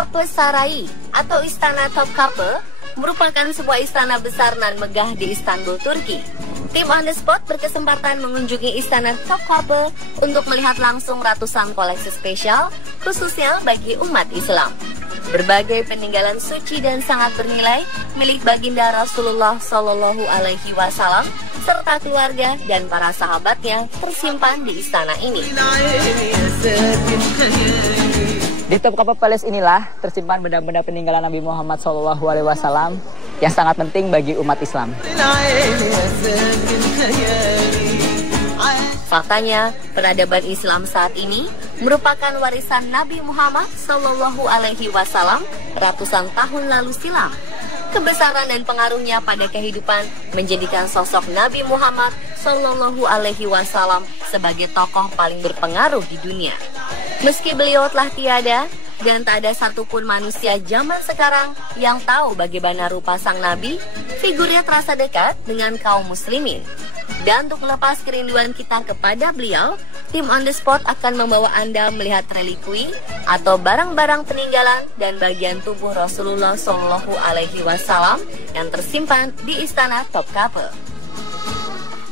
Topkapi Saray atau Istana Topkapi merupakan sebuah istana besar nan megah di Istanbul, Turki. Tim On The Spot berkesempatan mengunjungi Istana Topkapi untuk melihat langsung ratusan koleksi spesial, khususnya bagi umat Islam. Berbagai peninggalan suci dan sangat bernilai milik baginda Rasulullah Shallallahu Alaihi Wasallam serta keluarga dan para sahabatnya tersimpan di istana ini. Di Topkapi Palace inilah tersimpan benda-benda peninggalan Nabi Muhammad SAW yang sangat penting bagi umat Islam. Faktanya, peradaban Islam saat ini merupakan warisan Nabi Muhammad SAW ratusan tahun lalu silam. Kebesaran dan pengaruhnya pada kehidupan menjadikan sosok Nabi Muhammad SAW sebagai tokoh paling berpengaruh di dunia. Meski beliau telah tiada dan tak ada satupun manusia zaman sekarang yang tahu bagaimana rupa sang Nabi, figurnya terasa dekat dengan kaum muslimin. Dan untuk melepas kerinduan kita kepada beliau, tim On The Spot akan membawa Anda melihat relikwi atau barang-barang peninggalan dan bagian tubuh Rasulullah Shallallahu Alaihi Wasallam yang tersimpan di Istana Topkapi.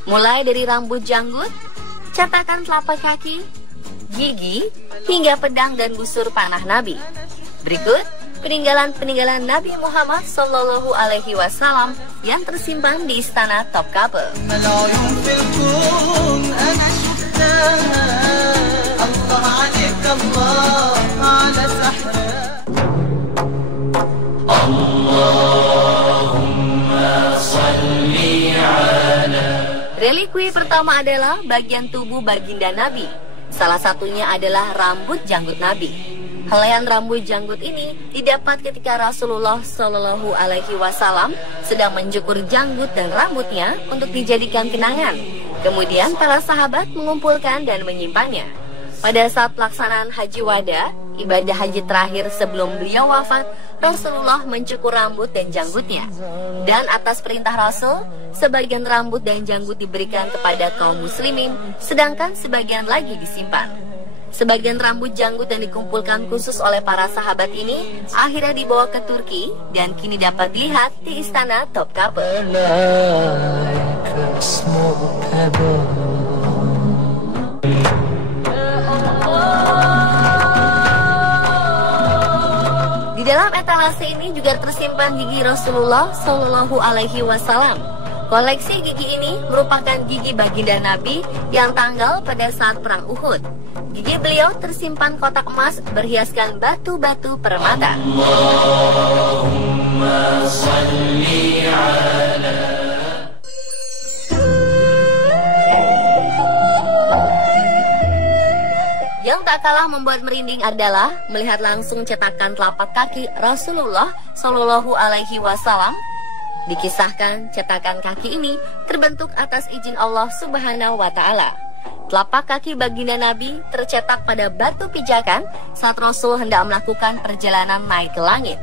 Mulai dari rambut janggut, cetakan telapak kaki, gigi, hingga pedang dan busur panah Nabi. Berikut peninggalan-peninggalan Nabi Muhammad Sallallahu Alaihi Wasallam yang tersimpan di Istana Topkapi. Relikwi pertama adalah bagian tubuh baginda Nabi. Salah satunya adalah rambut janggut Nabi. Helaian rambut janggut ini didapat ketika Rasulullah Shallallahu Alaihi Wasallam sedang mencukur janggut dan rambutnya untuk dijadikan kenangan. Kemudian para sahabat mengumpulkan dan menyimpannya. Pada saat pelaksanaan Haji Wada, ibadah haji terakhir sebelum beliau wafat, Rasulullah mencukur rambut dan janggutnya. Dan atas perintah Rasul, sebagian rambut dan janggut diberikan kepada kaum muslimin, sedangkan sebagian lagi disimpan. Sebagian rambut janggut yang dikumpulkan khusus oleh para sahabat ini akhirnya dibawa ke Turki dan kini dapat dilihat di Istana Topkapi. Di dalam etalase ini juga tersimpan gigi Rasulullah Shallallahu Alaihi Wasallam. Koleksi gigi ini merupakan gigi baginda Nabi yang tanggal pada saat perang Uhud. Gigi beliau tersimpan kotak emas berhiaskan batu-batu permata. Allahumma salli ala. Yang tak kalah membuat merinding adalah melihat langsung cetakan telapak kaki Rasulullah Shallallahu Alaihi Wasallam. Dikisahkan cetakan kaki ini terbentuk atas izin Allah Subhanahu wa Ta'ala. Telapak kaki baginda Nabi tercetak pada batu pijakan saat Rasul hendak melakukan perjalanan naik ke langit.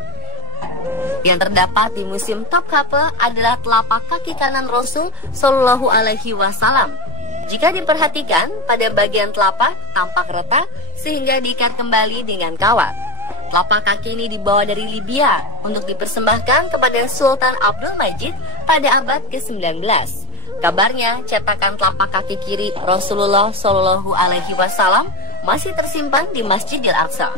Yang terdapat di Museum Topkapi adalah telapak kaki kanan Rasul Shallallahu Alaihi Wasallam. Jika diperhatikan, pada bagian telapak tampak retak sehingga diikat kembali dengan kawat. Telapak kaki ini dibawa dari Libya untuk dipersembahkan kepada Sultan Abdul Majid pada abad ke-19. Kabarnya, cetakan telapak kaki kiri Rasulullah Shallallahu Alaihi Wasallam masih tersimpan di Masjidil Aqsa.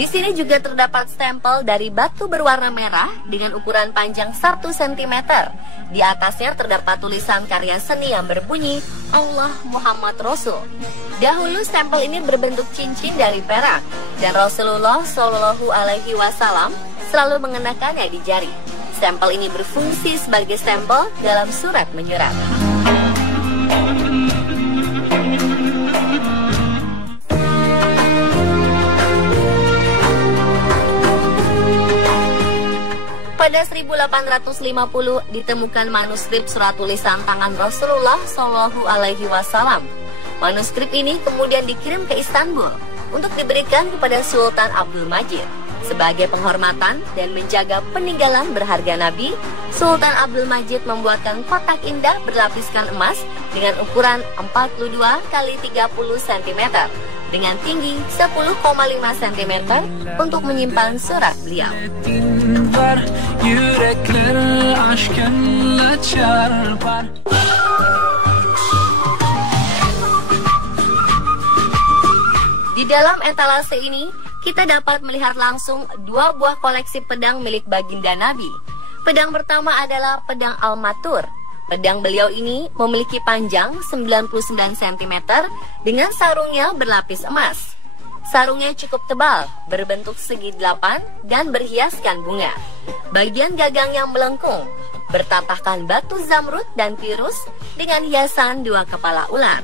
Di sini juga terdapat stempel dari batu berwarna merah dengan ukuran panjang 1 cm. Di atasnya terdapat tulisan karya seni yang berbunyi Allah Muhammad Rasul. Dahulu stempel ini berbentuk cincin dari perak dan Rasulullah Shallallahu Alaihi Wasallam selalu mengenakannya di jari. Stempel ini berfungsi sebagai stempel dalam surat menyurat. Pada 1850 ditemukan manuskrip surat tulisan tangan Rasulullah Shallallahu Alaihi Wasallam. Manuskrip ini kemudian dikirim ke Istanbul untuk diberikan kepada Sultan Abdul Majid. Sebagai penghormatan dan menjaga peninggalan berharga Nabi, Sultan Abdul Majid membuatkan kotak indah berlapiskan emas dengan ukuran 42 x 30 cm dengan tinggi 10,5 cm untuk menyimpan surat beliau. Di dalam etalase ini, kita dapat melihat langsung dua buah koleksi pedang milik baginda Nabi. Pedang pertama adalah pedang Al-Matur. Pedang beliau ini memiliki panjang 99 cm dengan sarungnya berlapis emas. Sarungnya cukup tebal, berbentuk segi 8 dan berhiaskan bunga. Bagian gagangnya melengkung, bertatahkan batu zamrud dan tirus dengan hiasan dua kepala ular.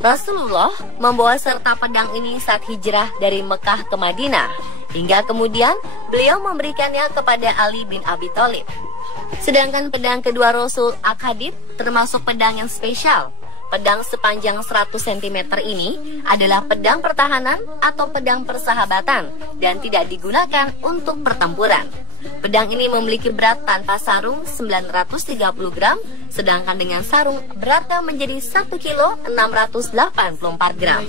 Rasulullah membawa serta pedang ini saat hijrah dari Mekah ke Madinah, hingga kemudian beliau memberikannya kepada Ali bin Abi Thalib. Sedangkan pedang kedua Rasul Al-Hadid termasuk pedang yang spesial. Pedang sepanjang 100 cm ini adalah pedang pertahanan atau pedang persahabatan dan tidak digunakan untuk pertempuran. Pedang ini memiliki berat tanpa sarung 930 gram, sedangkan dengan sarung beratnya menjadi 1 kilo 684 gram.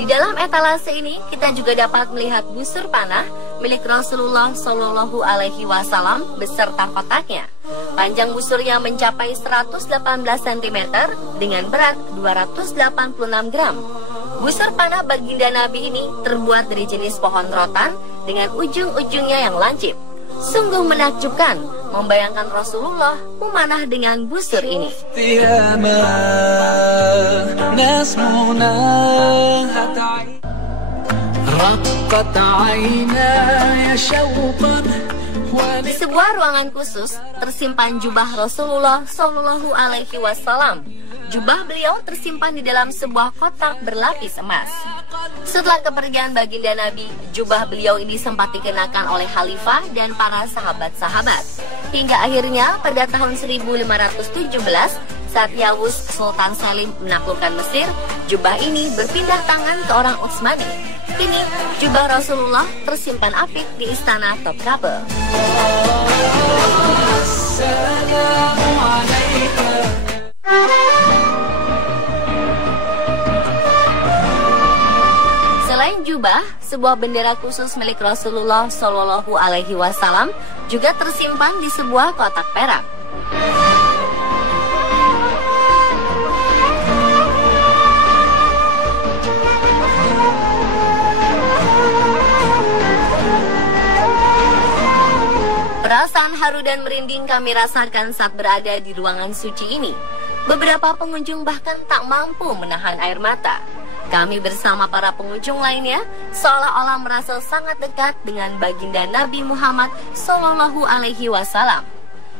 Di dalam etalase ini kita juga dapat melihat busur panah milik Rasulullah Shallallahu Alaihi Wasallam beserta kotaknya. Panjang busurnya mencapai 118 cm dengan berat 286 gram. Busur panah baginda Nabi ini terbuat dari jenis pohon rotan dengan ujung-ujungnya yang lancip. Sungguh menakjubkan membayangkan Rasulullah memanah dengan busur ini. Di sebuah ruangan khusus tersimpan jubah Rasulullah Shallallahu Alaihi Wasallam. Jubah beliau tersimpan di dalam sebuah kotak berlapis emas. Setelah kepergian baginda Nabi, jubah beliau ini sempat dikenakan oleh khalifah dan para sahabat-sahabat. Hingga akhirnya pada tahun 1517 saat Yawuz Sultan Selim menaklukkan Mesir, jubah ini berpindah tangan ke orang Utsmani. Kini jubah Rasulullah tersimpan apik di istana Topkapi. Selain jubah, sebuah bendera khusus milik Rasulullah Shallallahu Alaihi Wasallam juga tersimpan di sebuah kotak perak. Perasaan haru dan merinding kami rasakan saat berada di ruangan suci ini. Beberapa pengunjung bahkan tak mampu menahan air mata. Kami bersama para pengunjung lainnya seolah-olah merasa sangat dekat dengan baginda Nabi Muhammad Sallallahu Alaihi Wasallam.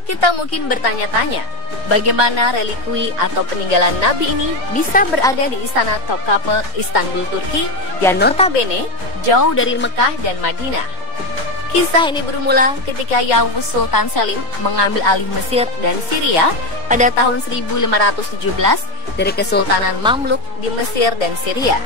Kita mungkin bertanya-tanya, bagaimana relikwi atau peninggalan Nabi ini bisa berada di Istana Topkapi, Istanbul, Turki, yang notabene jauh dari Mekah dan Madinah. Kisah ini bermula ketika Yawuz Sultan Selim mengambil alih Mesir dan Syria pada tahun 1517 dari Kesultanan Mamluk di Mesir dan Syria.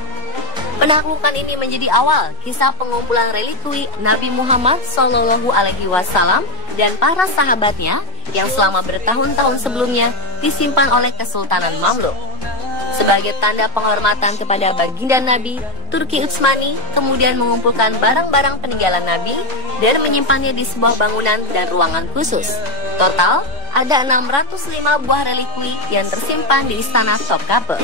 Penaklukan ini menjadi awal kisah pengumpulan relikwi Nabi Muhammad Shallallahu Alaihi Wasallam dan para sahabatnya yang selama bertahun-tahun sebelumnya disimpan oleh Kesultanan Mamluk. Sebagai tanda penghormatan kepada baginda Nabi, Turki Utsmani kemudian mengumpulkan barang-barang peninggalan Nabi dan menyimpannya di sebuah bangunan dan ruangan khusus. Total, ada 605 buah relikwi yang tersimpan di Istana Topkapi.